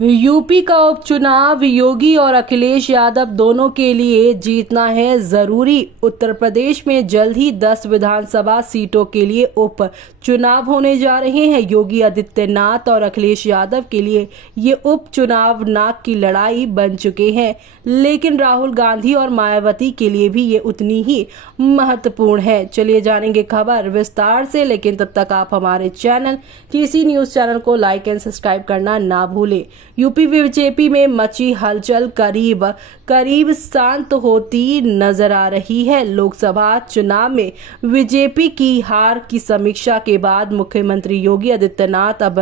UP का उपचुनाव योगी और अखिलेश यादव दोनों के लिए जीतना है जरूरी। उत्तर प्रदेश में जल्द ही 10 विधानसभा सीटों के लिए उपचुनाव होने जा रहे हैं। योगी आदित्यनाथ और अखिलेश यादव के लिए ये उपचुनाव नाक की लड़ाई बन चुके हैं, लेकिन राहुल गांधी और मायावती के लिए भी ये उतनी ही महत्वपूर्ण है। चलिए जानेंगे खबर विस्तार से, लेकिन तब तक आप हमारे चैनल केसी न्यूज चैनल को लाइक एंड सब्सक्राइब करना ना भूलें। यूपी बीजेपी में मची हलचल करीब शांत होती नजर आ रही है। लोकसभा चुनाव में बीजेपी की हार की समीक्षा के बाद मुख्यमंत्री योगी आदित्यनाथ अब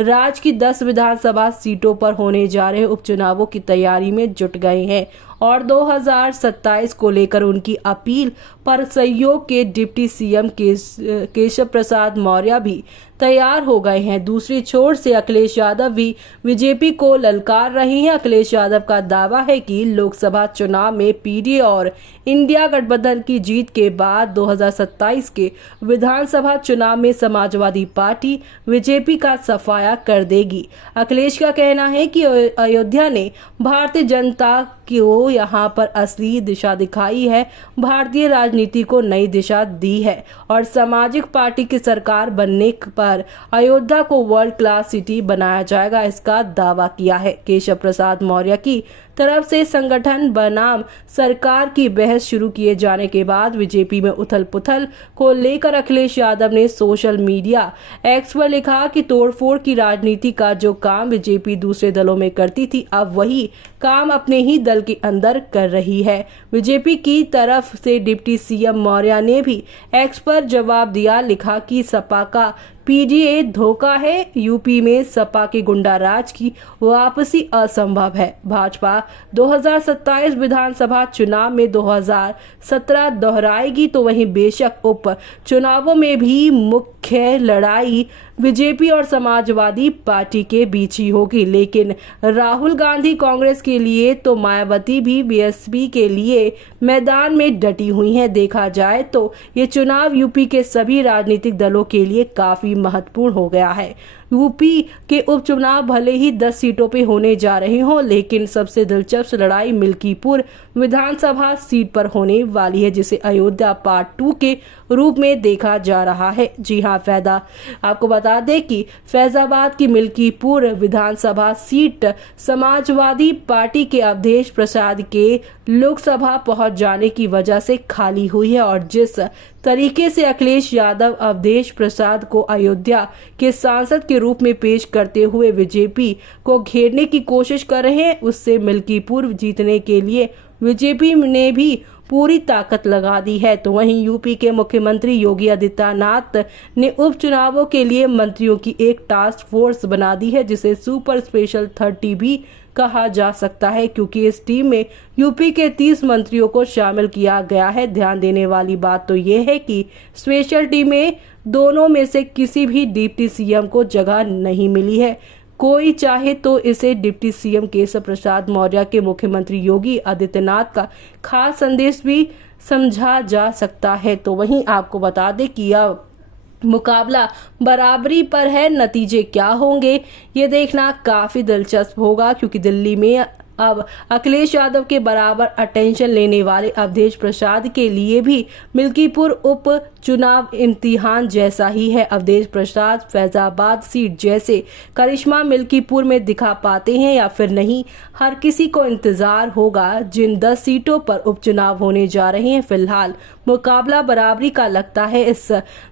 राज्य की 10 विधानसभा सीटों पर होने जा रहे उपचुनावों की तैयारी में जुट गए हैं और 2027 को लेकर उनकी अपील पर सहयोग के डिप्टी सीएम केशव प्रसाद मौर्य भी तैयार हो गए हैं। दूसरी छोर से अखिलेश यादव भी बीजेपी को ललकार रहे हैं। अखिलेश यादव का दावा है कि लोकसभा चुनाव में पीडीए और इंडिया गठबंधन की जीत के बाद 2027 के विधानसभा चुनाव में समाजवादी पार्टी बीजेपी का सफाया कर देगी। अखिलेश का कहना है कि अयोध्या ने भारतीय जनता को यहाँ पर असली दिशा दिखाई है, भारतीय राजनीति को नई दिशा दी है और सामाजिक पार्टी की सरकार बनने पर अयोध्या को वर्ल्ड क्लास सिटी बनाया जाएगा, इसका दावा किया है। केशव प्रसाद मौर्य की तरफ से संगठन बनाम सरकार की बहस शुरू किए जाने के बाद बीजेपी में उथल पुथल को लेकर अखिलेश यादव ने सोशल मीडिया एक्स पर लिखा कि तोड़फोड़ की राजनीति का जो काम बीजेपी दूसरे दलों में करती थी, अब वही काम अपने ही दल के अंदर कर रही है। बीजेपी की तरफ से डिप्टी सीएम मौर्य ने भी एक्स पर जवाब दिया, लिखा कि सपा का पीडीए धोखा है, यूपी में सपा के गुंडा राज की वापसी असंभव है। भाजपा 2027 विधानसभा चुनाव में 2017 दोहराएगी, तो वहीं बेशक उप चुनावों में भी मुख्य लड़ाई बीजेपी और समाजवादी पार्टी के बीच ही होगी। लेकिन राहुल गांधी कांग्रेस के लिए तो मायावती भी बीएसपी के लिए मैदान में डटी हुई हैं। देखा जाए तो ये चुनाव यूपी के सभी राजनीतिक दलों के लिए काफी महत्वपूर्ण हो गया है। यूपी के उपचुनाव भले ही 10 सीटों पे होने जा रहे हों, लेकिन सबसे दिलचस्प लड़ाई मिल्कीपुर विधानसभा सीट पर होने वाली है, जिसे अयोध्या पार्ट 2 के रूप में देखा जा रहा है। जी हां, आपको बता दें कि फैजाबाद की मिल्कीपुर विधानसभा सीट समाजवादी पार्टी के अवधेश प्रसाद के लोकसभा पहुंच जाने की वजह से खाली हुई है और जिस तरीके से अखिलेश यादव अवधेश प्रसाद को अयोध्या के सांसद के रूप में पेश करते हुए बीजेपी को घेरने की कोशिश कर रहे हैं, उससे मिल्कीपुर जीतने के लिए बीजेपी ने भी पूरी ताकत लगा दी है। तो वहीं यूपी के मुख्यमंत्री योगी आदित्यनाथ ने उपचुनावों के लिए मंत्रियों की एक टास्क फोर्स बना दी है, जिसे सुपर स्पेशल 30 भी कहा जा सकता है, क्योंकि इस टीम में यूपी के 30 मंत्रियों को शामिल किया गया है। ध्यान देने वाली बात तो ये है कि स्पेशल टीम में दोनों में से किसी भी डिप्टी सीएम को जगह नहीं मिली है। कोई चाहे तो इसे डिप्टी सीएम केशव प्रसाद मौर्य के मुख्यमंत्री योगी आदित्यनाथ का खास संदेश भी समझा जा सकता है। तो वहीं आपको बता दें कि यह मुकाबला बराबरी पर है। नतीजे क्या होंगे ये देखना काफी दिलचस्प होगा, क्योंकि दिल्ली में अब अखिलेश यादव के बराबर अटेंशन लेने वाले अवधेश प्रसाद के लिए भी मिल्कीपुर उप चुनाव इम्तिहान जैसा ही है। अवधेश प्रसाद फैजाबाद सीट जैसे करिश्मा मिल्कीपुर में दिखा पाते हैं या फिर नहीं, हर किसी को इंतजार होगा। जिन 10 सीटों पर उपचुनाव होने जा रहे हैं, फिलहाल मुकाबला बराबरी का लगता है। इस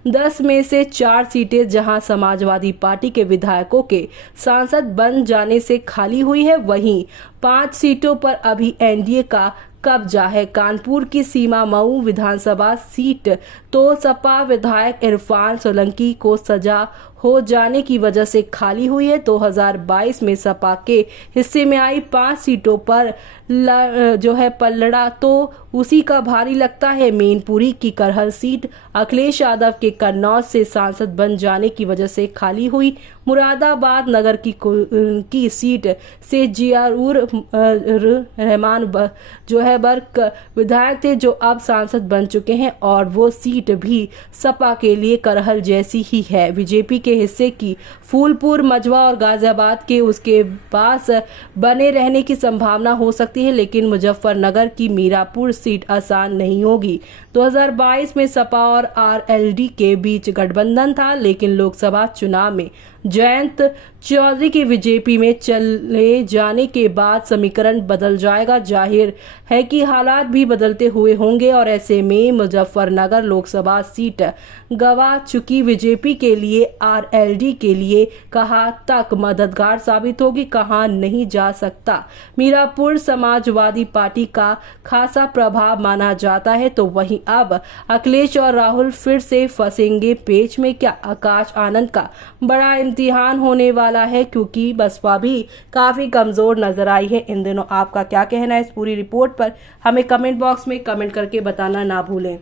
10 में से 4 सीटें जहां समाजवादी पार्टी के विधायकों के सांसद बन जाने से खाली हुई है, वहीं 5 सीटों पर अभी एनडीए का कब्जा है। कानपुर की सीमा मऊ विधानसभा सीट तो सपा विधायक इरफान सोलंकी को सजा हो जाने की वजह से खाली हुई है। 2022 में सपा के हिस्से में आई 5 सीटों पर जो है पलड़ा तो उसी का भारी लगता है। मेनपुरी की करहल सीट अखिलेश यादव के कन्नौज से सांसद बन जाने की वजह से खाली हुई। मुरादाबाद नगर की सीट से जियाउर रहमान जो है बर्क विधायक थे, जो अब सांसद बन चुके हैं और वो सीट सीट भी सपा के लिए करहल जैसी ही है। बीजेपी के हिस्से की फूलपुर, मझवा और गाजियाबाद के उसके पास बने रहने की संभावना हो सकती है, लेकिन मुजफ्फरनगर की मीरापुर सीट आसान नहीं होगी। 2022 में सपा और आरएलडी के बीच गठबंधन था, लेकिन लोकसभा चुनाव में जयंत चौधरी के बीजेपी में चले जाने के बाद समीकरण बदल जाएगा। जाहिर है कि हालात भी बदलते हुए होंगे और ऐसे में मुजफ्फरनगर लोकसभा सीट गंवा चुकी बीजेपी के लिए आरएलडी के लिए कहां तक मददगार साबित होगी, कहां नहीं जा सकता। मीरापुर समाजवादी पार्टी का खासा प्रभाव माना जाता है, तो वहीं अब अखिलेश और राहुल फिर से फंसेंगे पेच में क्या? आकाश आनंद का बड़ा इम्तिहान होने वाला है, क्योंकि बसपा भी काफी कमजोर नजर आई है इन दिनों। आपका क्या कहना है इस पूरी रिपोर्ट पर? हमें कमेंट बॉक्स में कमेंट करके बताना ना भूलें।